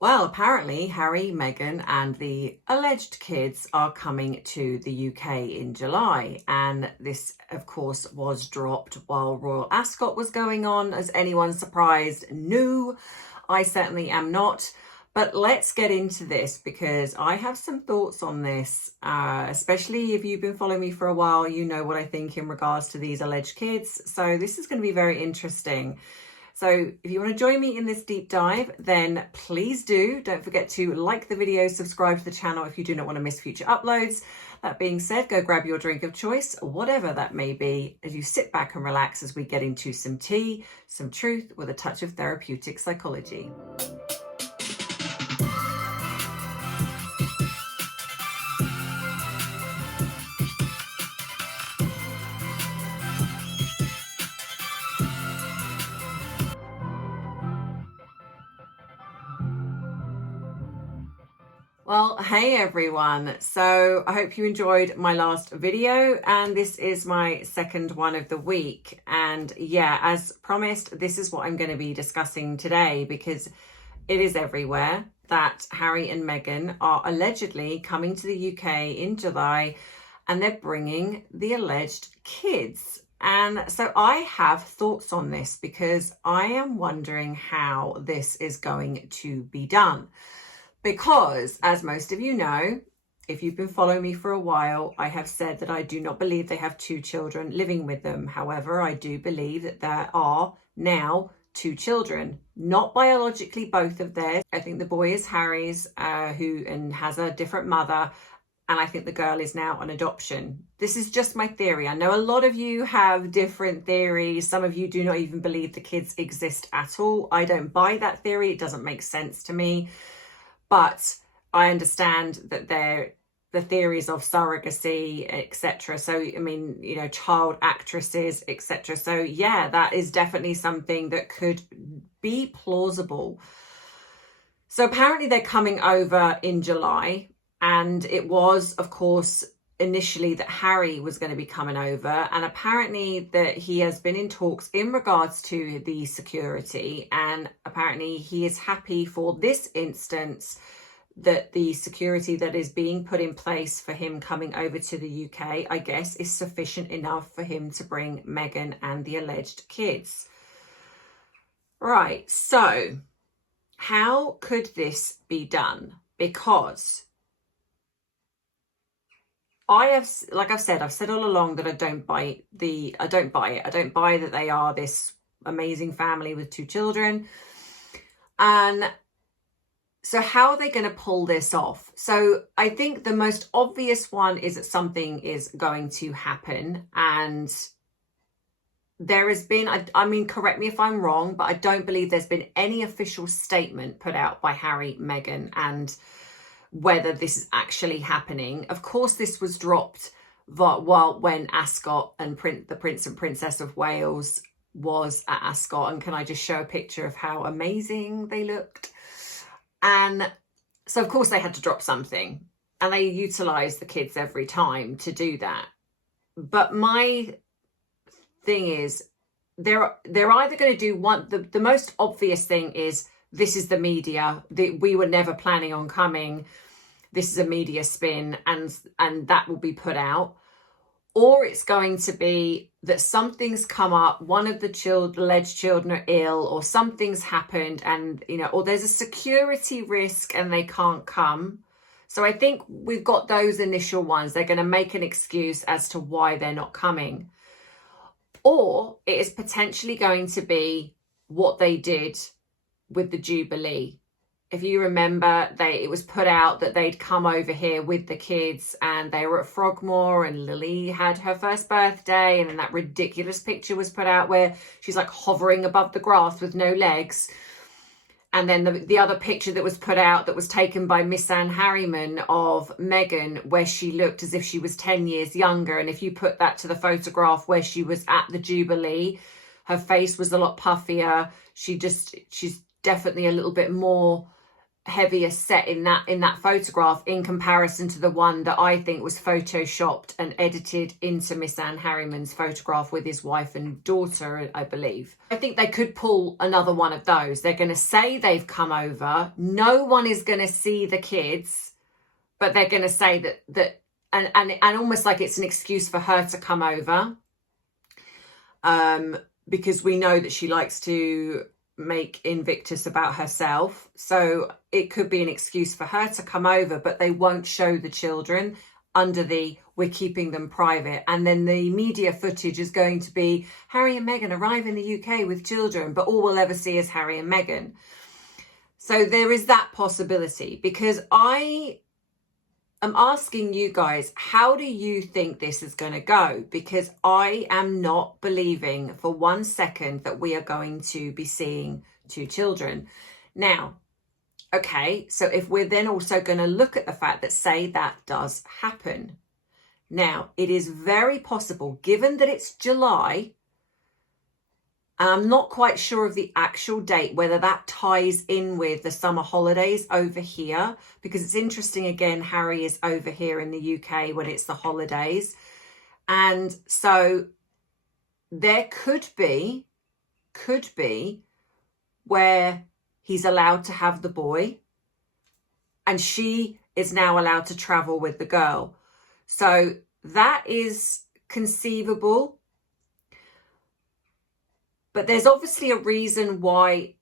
Well, apparently Harry, Meghan and the alleged kids are coming to the UK in July. And this, of course, was dropped while Royal Ascot was going on. Is anyone surprised? No, I certainly am not. But let's get into this because I have some thoughts on this, especially if you've been following me for a while, you know what I think in regards to these alleged kids. So this is going to be very interesting. So if you want to join me in this deep dive, then please do. Don't forget to like the video, subscribe to the channel if you do not want to miss future uploads. That being said, go grab your drink of choice, whatever that may be, as you sit back and relax as we get into some tea, some truth with a touch of therapeutic psychology. Well, hey everyone. So I hope you enjoyed my last video, and this is my second one of the week. And yeah, as promised, this is what I'm going to be discussing today because it is everywhere that Harry and Meghan are allegedly coming to the UK in July, and they're bringing the alleged kids. And so I have thoughts on this because I am wondering how this is going to be done. Because, as most of you know, if you've been following me for a while, I have said that I do not believe they have two children living with them. However, I do believe that there are now two children, not biologically both of theirs. I think the boy is Harry's, who has a different mother, and I think the girl is now an adoption. This is just my theory. I know a lot of you have different theories. Some of you do not even believe the kids exist at all. I don't buy that theory. It doesn't make sense to me. But I understand that the theories of surrogacy, etc. So, I mean, you know, child actresses, etc. So, yeah, that is definitely something that could be plausible. So apparently they're coming over in July, and it was, of course, initially that Harry was going to be coming over, and apparently that he has been in talks in regards to the security, and apparently he is happy for this instance that the security that is being put in place for him coming over to the UK, I guess, is sufficient enough for him to bring Meghan and the alleged kids. Right, so how could this be done? Because I've said all along that I don't buy it. I don't buy that they are this amazing family with two children. And so how are they going to pull this off? So I think the most obvious one is that something is going to happen. And there has been, I mean, correct me if I'm wrong, but I don't believe there's been any official statement put out by Harry, Meghan, and whether this is actually happening. Of course, this was dropped when Ascot and the Prince and Princess of Wales was at Ascot. And can I just show a picture of how amazing they looked? And so, of course, they had to drop something, and they utilised the kids every time to do that. But my thing is, they're either going to do one. The most obvious thing is, this is the media. We were never planning on coming. This is a media spin, and that will be put out. Or it's going to be that something's come up, one of the alleged children are ill, or something's happened, and, you know, or there's a security risk and they can't come. So I think we've got those initial ones. They're going to make an excuse as to why they're not coming. Or it is potentially going to be what they did with the Jubilee. If you remember, it was put out that they'd come over here with the kids, and they were at Frogmore, and Lily had her first birthday, and then that ridiculous picture was put out where she's like hovering above the grass with no legs. And then the other picture that was put out that was taken by Miss Anne Harriman of Meghan, where she looked as if she was 10 years younger. And if you put that to the photograph where she was at the Jubilee, her face was a lot puffier. She's definitely a little bit more heavier set in that photograph in comparison to the one that I think was photoshopped and edited into Miss Anne Harriman's photograph with his wife and daughter, I believe. I think they could pull another one of those. They're going to say they've come over. No one is going to see the kids, but they're going to say that and almost like it's an excuse for her to come over, because we know that she likes to make Invictus about herself. So it could be an excuse for her to come over, but they won't show the children under the we're keeping them private. And then the media footage is going to be Harry and Meghan arrive in the UK with children, but all we'll ever see is Harry and Meghan. So there is that possibility, because I am asking you guys, how do you think this is going to go? Because I am not believing for 1 second that we are going to be seeing 2 children. Now, okay, so if we're then also going to look at the fact that, say, that does happen. Now, it is very possible, given that it's July, and I'm not quite sure of the actual date, whether that ties in with the summer holidays over here, because it's interesting, again, Harry is over here in the UK when it's the holidays. And so there could be where he's allowed to have the boy and she is now allowed to travel with the girl. So that is conceivable. But there's obviously a reason why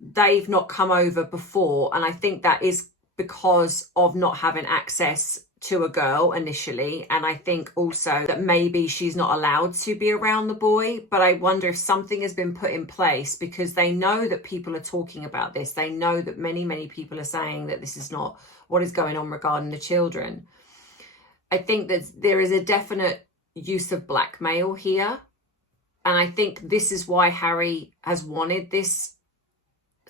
they've not come over before. And I think that is because of not having access to a girl initially. And I think also that maybe she's not allowed to be around the boy. But I wonder if something has been put in place, because they know that people are talking about this. They know that many, many people are saying that this is not what is going on regarding the children. I think that there is a definite use of blackmail here. And I think this is why Harry has wanted this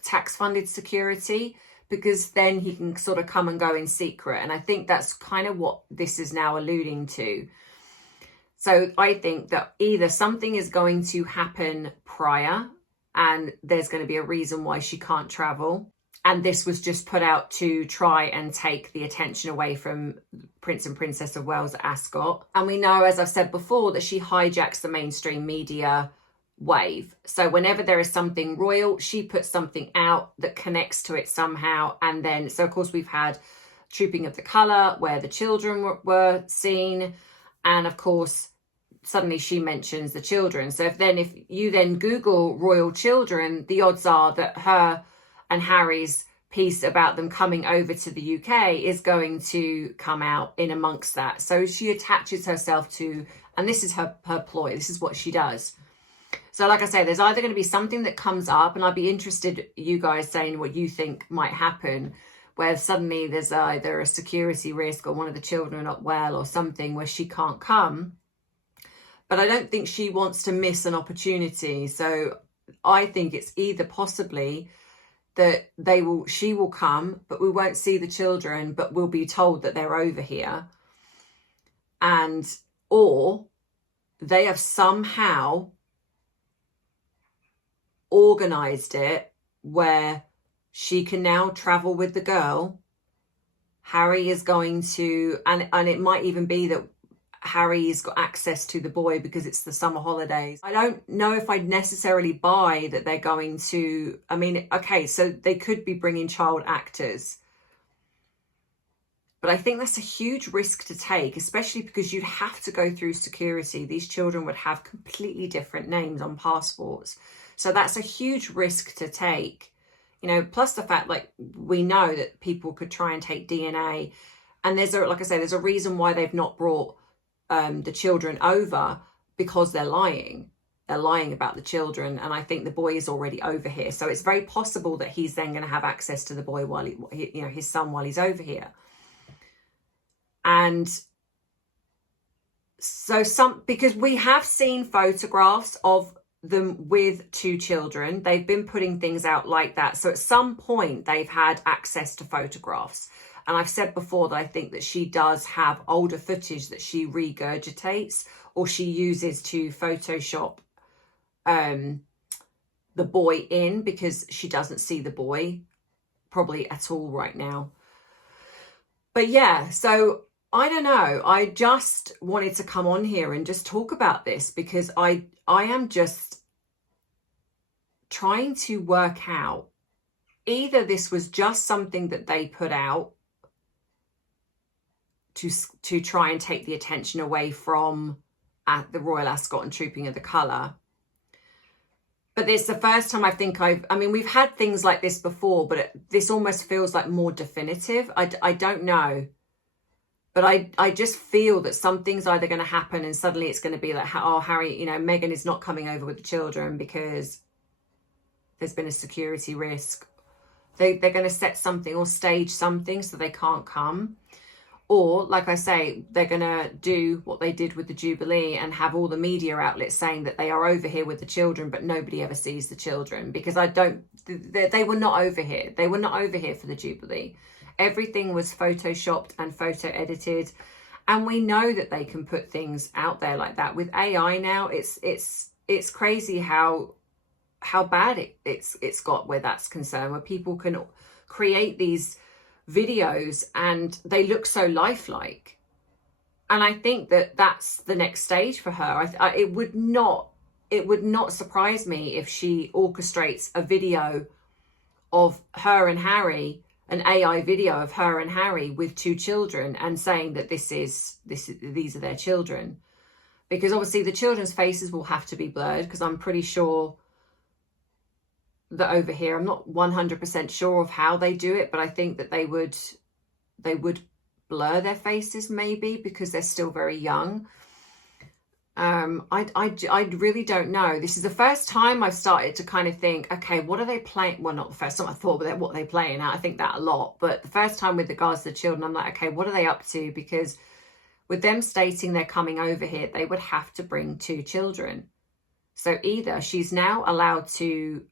tax-funded security, because then he can sort of come and go in secret. And I think that's kind of what this is now alluding to. So I think that either something is going to happen prior and there's going to be a reason why she can't travel, and this was just put out to try and take the attention away from Prince and Princess of Wales at Ascot. And we know, as I've said before, that she hijacks the mainstream media wave. So whenever there is something royal, she puts something out that connects to it somehow. And then, so of course we've had Trooping of the Colour, where the children were seen. And of course, suddenly she mentions the children. So if you then Google royal children, the odds are that her and Harry's piece about them coming over to the UK is going to come out in amongst that. So she attaches herself to, and this is her ploy, this is what she does. So like I say, there's either going to be something that comes up, and I'd be interested, you guys saying what you think might happen, where suddenly there's either a security risk or one of the children are not well or something where she can't come. But I don't think she wants to miss an opportunity. So I think it's either possibly that she will come, but we won't see the children, but we'll be told that they're over here. And, or they have somehow organized it where she can now travel with the girl. Harry is going to, and it might even be that Harry's got access to the boy because it's the summer holidays. I don't know if I'd necessarily buy that they're going to, I mean, okay, so they could be bringing child actors. But I think that's a huge risk to take, especially because you'd have to go through security. These children would have completely different names on passports. So that's a huge risk to take, you know, plus the fact, like, we know that people could try and take DNA. And like I say, there's a reason why they've not brought the children over, because they're lying. They're lying about the children. And I think the boy is already over here. So it's very possible that he's then going to have access to the boy while his son, while he's over here. And so because we have seen photographs of them with 2 children, they've been putting things out like that. So at some point they've had access to photographs. And I've said before that I think that she does have older footage that she regurgitates or she uses to Photoshop the boy in, because she doesn't see the boy probably at all right now. But yeah, so I don't know. I just wanted to come on here and just talk about this because I am just trying to work out, either this was just something that they put out to try and take the attention away from the Royal Ascot and Trooping of the Colour. But it's the first time I think I mean, we've had things like this before, but this almost feels like more definitive. I don't know. But I just feel that something's either going to happen and suddenly it's going to be like, oh, Harry, you know, Meghan is not coming over with the children because there's been a security risk. They're going to set something or stage something so they can't come. Or, like I say, they're going to do what they did with the Jubilee and have all the media outlets saying that they are over here with the children, but nobody ever sees the children. Because they were not over here. They were not over here for the Jubilee. Everything was photoshopped and photo edited. And we know that they can put things out there like that. With AI now, it's crazy how bad it's got where that's concerned, where people can create these videos and they look so lifelike. And I think that that's the next stage for her. It would not surprise me if she orchestrates a video of her and Harry, an AI video of her and Harry with 2 children, and saying that these are their children. Because obviously the children's faces will have to be blurred, because I'm pretty sure that over here, I'm not 100% sure of how they do it, but I think that they would blur their faces maybe because they're still very young. I really don't know. This is the first time I've started to kind of think, okay, what are they playing? Well, not the first time I thought, but what are they playing at? I think that a lot. But the first time with regards to the children, I'm like, okay, what are they up to? Because with them stating they're coming over here, they would have to bring 2 children. So either she's now allowed to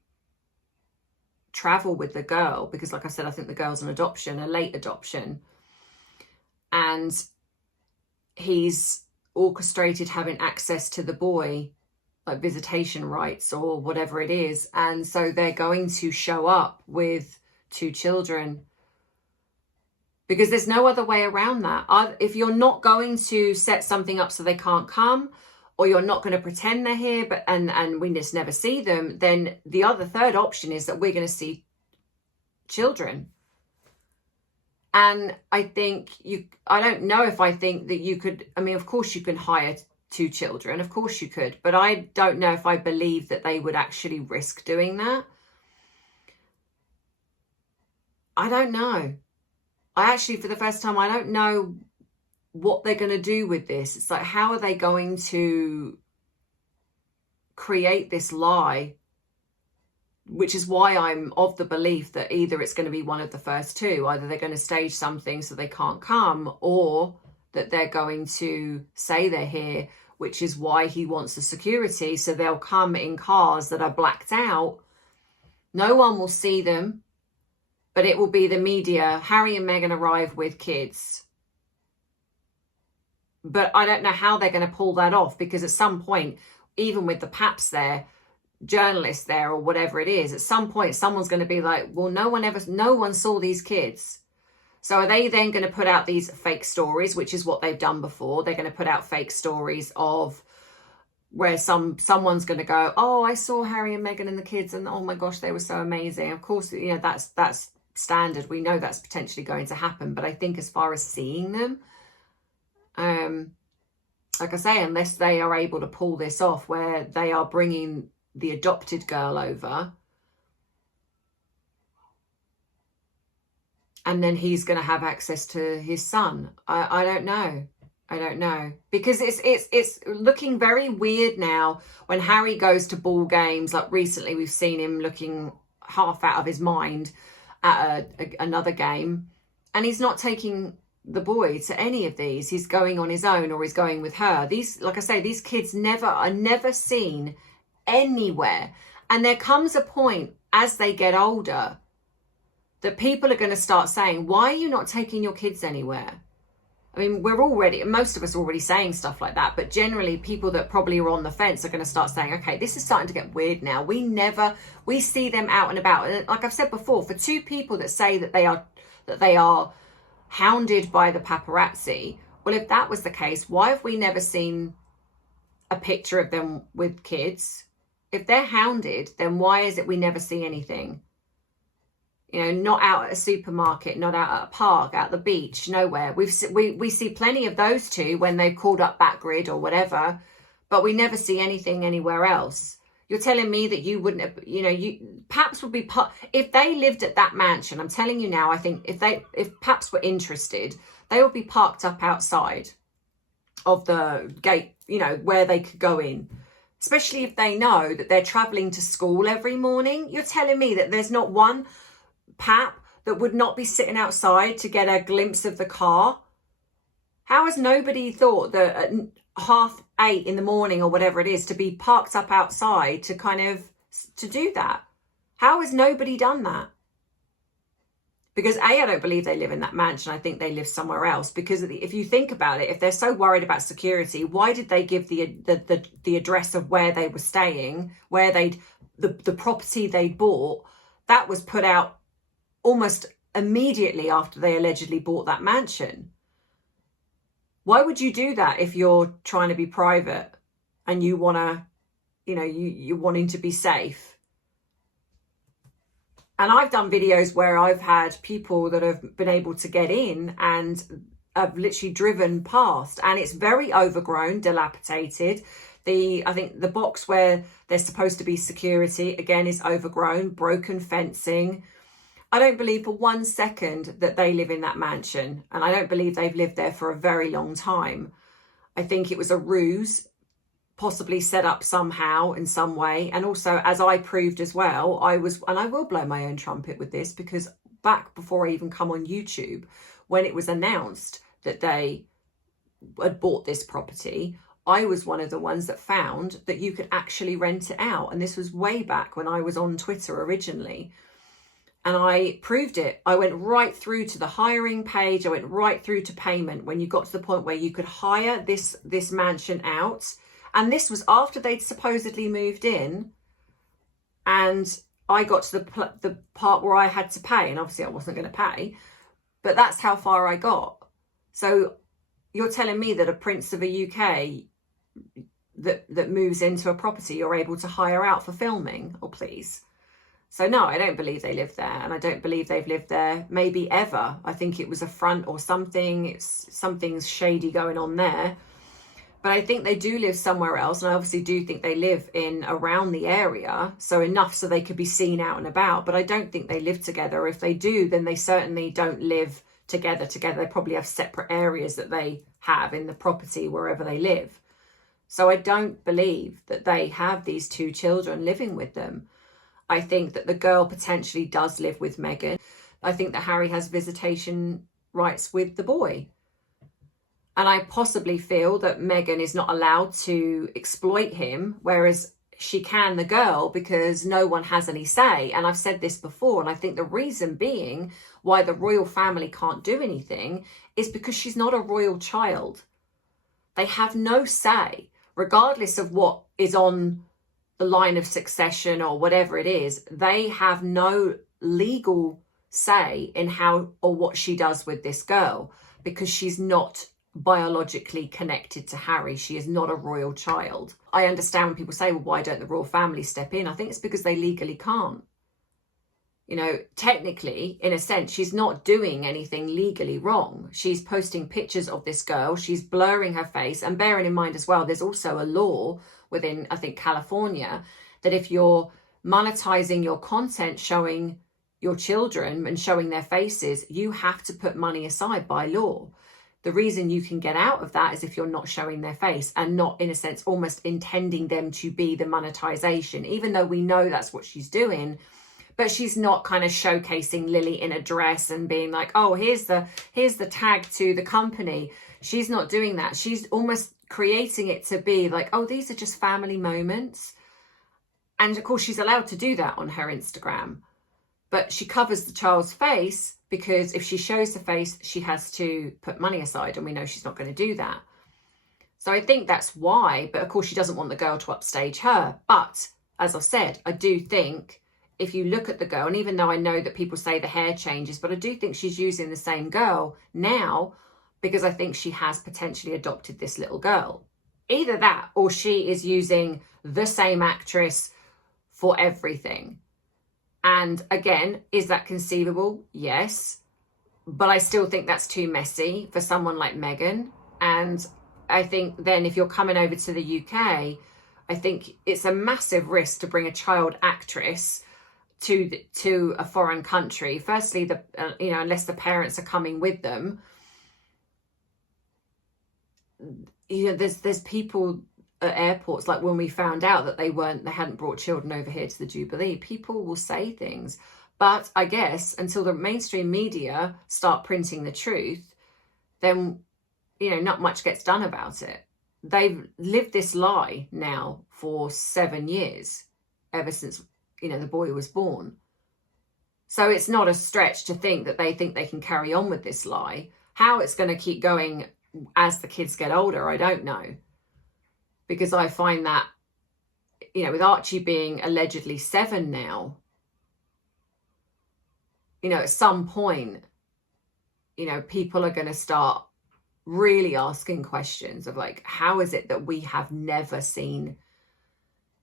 travel with the girl, because like I said, I think the girl's an adoption, a late adoption, and he's orchestrated having access to the boy, like visitation rights or whatever it is, and so they're going to show up with 2 children, because there's no other way around that. If you're not going to set something up so they can't come, or you're not going to pretend they're here, but and we just never see them, then the third option is that we're going to see children. And I think I don't know if I think that you could, I mean, of course you can hire 2 children, of course you could, but I don't know if I believe that they would actually risk doing that. I don't know. I actually, for the first time, I don't know what they're going to do with this. It's like, how are they going to create this lie? Which is why I'm of the belief that either it's going to be one of the first 2, either they're going to stage something so they can't come, or that they're going to say they're here, which is why he wants the security, so they'll come in cars that are blacked out. No one will see them, but it will be the media. Harry and Meghan arrive with kids. But I don't know how they're going to pull that off, because at some point, even with the paps there, journalists there, or whatever it is, at some point someone's going to be like, well, no one saw these kids. So are they then going to put out these fake stories, which is what they've done before? They're going to put out fake stories of where someone's going to go, oh, I saw Harry and Meghan and the kids, and oh my gosh, they were so amazing. Of course, you know, that's standard. We know that's potentially going to happen. But I think as far as seeing them, like I say, unless they are able to pull this off where they are bringing the adopted girl over, and then he's going to have access to his son. I don't know. I don't know, because it's looking very weird now when Harry goes to ball games. Like recently, we've seen him looking half out of his mind at another game, and he's not taking the boy to any of these. He's going on his own, or he's going with her. These, like I say, these kids are never seen anywhere. And there comes a point as they get older that people are going to start saying, why are you not taking your kids anywhere? I mean, most of us are already saying stuff like that, but generally people that probably are on the fence are going to start saying, okay, this is starting to get weird now. We see them out and about. And like I've said before, for two people that say that they are hounded by the paparazzi, well, if that was the case, why have we never seen a picture of them with kids? If they're hounded, then why is it we never see anything? You know, not out at a supermarket, not out at a park, at the beach, nowhere. We see plenty of those two when they've called up Backgrid or whatever, but we never see anything anywhere else. You're telling me that you wouldn't have, you know, Paps would be if they lived at that mansion. I'm telling you now, I think if Paps were interested, they would be parked up outside of the gate, you know, where they could go in. Especially if they know that they're traveling to school every morning. You're telling me that there's not one Pap that would not be sitting outside to get a glimpse of the car? How has nobody thought that at 8:30 in the morning or whatever it is to be parked up outside to do that? How has nobody done that? Because I don't believe they live in that mansion. I think they live somewhere else. Because if you think about it, if they're so worried about security, why did they give the address of where they were staying, where the property they bought? That was put out almost immediately after they allegedly bought that mansion. Why would you do that if you're trying to be private and you want to, you know, you're wanting to be safe? And I've done videos where I've had people that have been able to get in and have literally driven past, and it's very overgrown, dilapidated. I think the box where there's supposed to be security, again, is overgrown, broken fencing. I don't believe for 1 second that they live in that mansion, and I don't believe they've lived there for a very long time. I think it was a ruse, possibly set up somehow in some way. And also, as I proved as well, and I will blow my own trumpet with this, because back before I even come on YouTube, when it was announced that they had bought this property, I was one of the ones that found that you could actually rent it out. And this was way back when I was on Twitter originally. And I proved it. I went right through to the hiring page. I went right through to payment when you got to the point where you could hire this mansion out. And this was after they'd supposedly moved in. And I got to the part where I had to pay. And obviously I wasn't going to pay. But that's how far I got. So you're telling me that a prince of a UK that moves into a property you're able to hire out for filming? Oh, please. So no, I don't believe they live there, and I don't believe they've lived there maybe ever. I think it was a front or something. Something's shady going on there. But I think they do live somewhere else, and I obviously do think they live in around the area, so enough so they could be seen out and about. But I don't think they live together. If they do, then they certainly don't live together. They probably have separate areas that they have in the property wherever they live. So I don't believe that they have these two children living with them. I think that the girl potentially does live with Meghan. I think that Harry has visitation rights with the boy. And I possibly feel that Meghan is not allowed to exploit him, whereas she can the girl, because no one has any say. And I've said this before, and I think the reason being why the royal family can't do anything is because she's not a royal child. They have no say, regardless of what is on the line of succession or whatever it is. They have no legal say in how or what she does with this girl, because she's not biologically connected to Harry. She is not a royal child. I understand when people say, well, why don't the royal family step in? I think it's because they legally can't. You know, technically, in a sense, she's not doing anything legally wrong. She's posting pictures of this girl. She's blurring her face. And bearing in mind as well, there's also a law within, I think, California, that if you're monetizing your content showing your children and showing their faces, you have to put money aside by law. The reason you can get out of that is if you're not showing their face and not, in a sense, almost intending them to be the monetization, even though we know that's what she's doing. But she's not kind of showcasing Lily in a dress and being like, oh, here's the tag to the company. She's not doing that. She's almost creating it to be like, oh, these are just family moments. And of course, she's allowed to do that on her Instagram. But she covers the child's face because if she shows the face, she has to put money aside, and we know she's not going to do that. So I think that's why, but of course she doesn't want the girl to upstage her. But as I've said, I do think if you look at the girl, and even though I know that people say the hair changes, but I do think she's using the same girl now, because I think she has potentially adopted this little girl. Either that, or she is using the same actress for everything. And again, is that conceivable? Yes. But I still think that's too messy for someone like Meghan. And I think then if you're coming over to the UK, I think it's a massive risk to bring a child actress to a foreign country. Firstly, unless the parents are coming with them, there's people at airports, like when we found out that they hadn't brought children over here to the Jubilee, people will say things. But I guess until the mainstream media start printing the truth, then not much gets done about it. They've lived this lie now for 7 years, ever since the boy was born. So it's not a stretch to think that they can carry on with this lie. How it's going to keep going as the kids get older, I don't know. Because I find that, with Archie being allegedly 7 now, at some point, people are going to start really asking questions of like, how is it that we have never seen,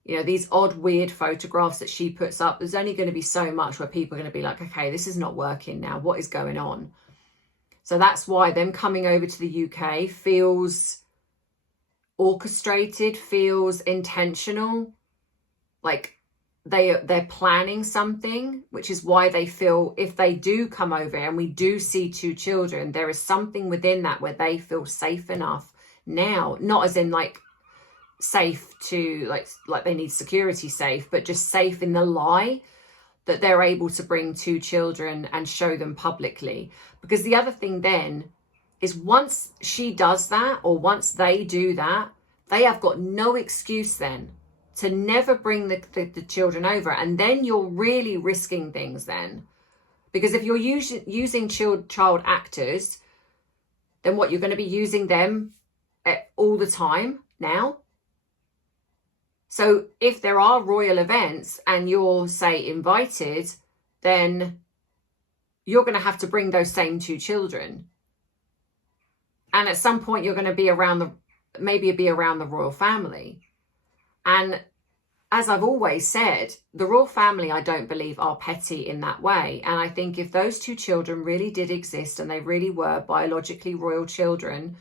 these odd, weird photographs that she puts up? There's only going to be so much where people are going to be like, okay, this is not working now. What is going on? So that's why them coming over to the UK feels orchestrated, feels intentional, like they're planning something, which is why they feel if they do come over and we do see 2 children, there is something within that where they feel safe enough now, not as in like safe to like they need security safe, but just safe in the lie that they're able to bring 2 children and show them publicly. Because the other thing then is once she does that, or once they do that, they have got no excuse then to never bring the children over. And then you're really risking things then. Because if you're using child actors, then what, you're going to be using them all the time now? So if there are royal events and you're, say, invited, then you're going to have to bring those same 2 children. And at some point you're going to be around the royal family. And as I've always said, the royal family, I don't believe, are petty in that way. And I think if those 2 children really did exist and they really were biologically royal children,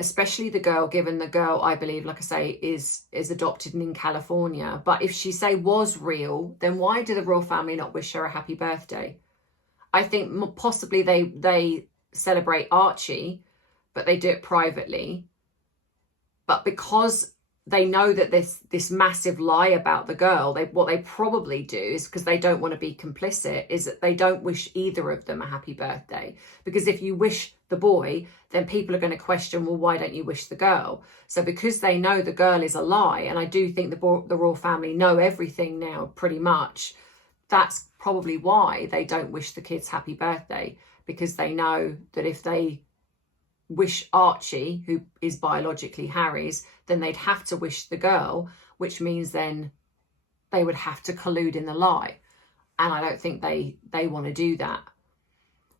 especially the girl, given the girl, I believe, like I say, is adopted in California. But if she, say, was real, then why did the royal family not wish her a happy birthday? I think possibly they celebrate Archie, but they do it privately. But because they know that this massive lie about the girl, what they probably do is, because they don't want to be complicit, is that they don't wish either of them a happy birthday. Because if you wish the boy, then people are going to question, well, why don't you wish the girl? So because they know the girl is a lie, and I do think the royal family know everything now pretty much, that's probably why they don't wish the kids happy birthday. Because they know that if they wish Archie, who is biologically Harry's, then they'd have to wish the girl, which means then they would have to collude in the lie. And I don't think they want to do that.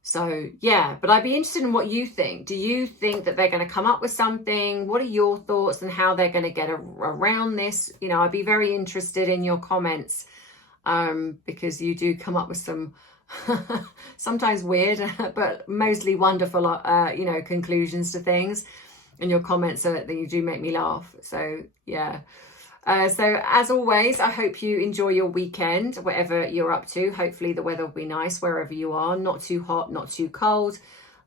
So yeah, but I'd be interested in what you think. Do you think that they're going to come up with something? What are your thoughts on how they're going to get around this? I'd be very interested in your comments, because you do come up with some sometimes weird but mostly wonderful conclusions to things, and your comments that you do make me laugh. So yeah, so as always, I hope you enjoy your weekend, whatever you're up to. Hopefully the weather will be nice wherever you are, not too hot, not too cold,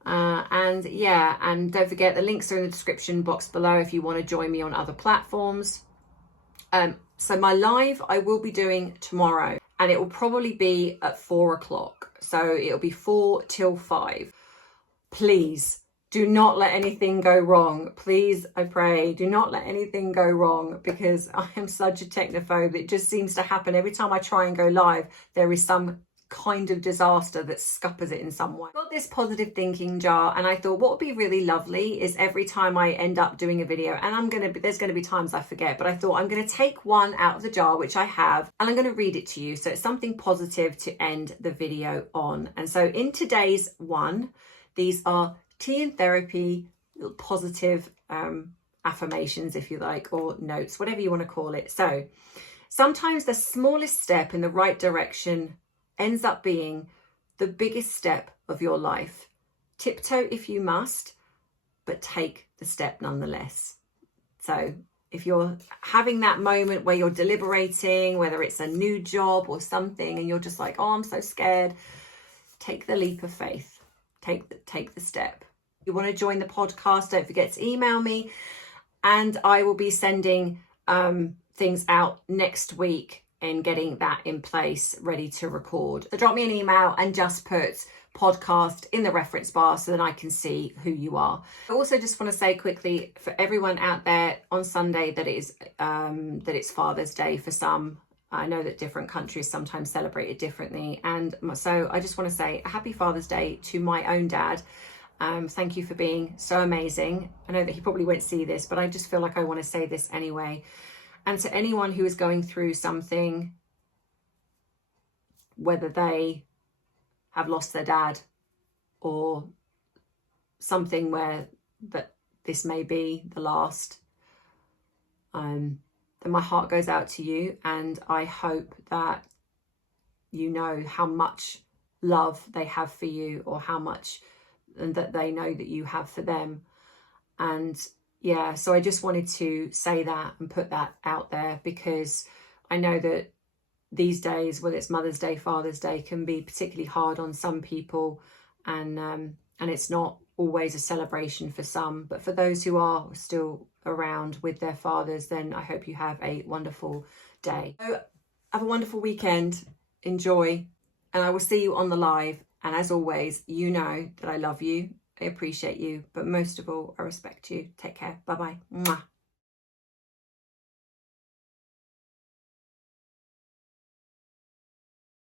and don't forget the links are in the description box below if you want to join me on other platforms. So my live I will be doing tomorrow, and it will probably be at 4 o'clock. So it'll be 4 till 5. Please do not let anything go wrong. Please, I pray, do not let anything go wrong, because I am such a technophobe. It just seems to happen every time I try and go live. There is some kind of disaster that scuppers it in some way. I got this positive thinking jar, and I thought what would be really lovely is every time I end up doing a video, and there's going to be times I forget, but I thought I'm going to take one out of the jar, which I have, and I'm going to read it to you. So it's something positive to end the video on. And so in today's one, these are tea and therapy, positive affirmations, if you like, or notes, whatever you want to call it. So sometimes the smallest step in the right direction ends up being the biggest step of your life. Tiptoe if you must, but take the step nonetheless. So if you're having that moment where you're deliberating, whether it's a new job or something, and you're just like, oh, I'm so scared, take the leap of faith. Take the step. If you want to join the podcast, don't forget to email me, and I will be sending things out next week and getting that in place, ready to record. So drop me an email and just put podcast in the reference bar so that I can see who you are. I also just want to say quickly for everyone out there on Sunday that it's Father's Day for some. I know that different countries sometimes celebrate it differently, and so I just want to say a happy Father's Day to my own dad. Thank you for being so amazing. I know that he probably won't see this, but I just feel like I want to say this anyway. And to anyone who is going through something, whether they have lost their dad or something where that this may be the last, then my heart goes out to you, and I hope that you know how much love they have for you, or how much and that they know that you have for them. And yeah, so I just wanted to say that and put that out there, because I know that these days, whether it's Mother's Day, Father's Day, can be particularly hard on some people, and it's not always a celebration for some. But for those who are still around with their fathers, then I hope you have a wonderful day. So have a wonderful weekend. Enjoy, and I will see you on the live. And as always, you know that I love you, I appreciate you, but most of all, I respect you. Take care. Bye-bye. Mwah.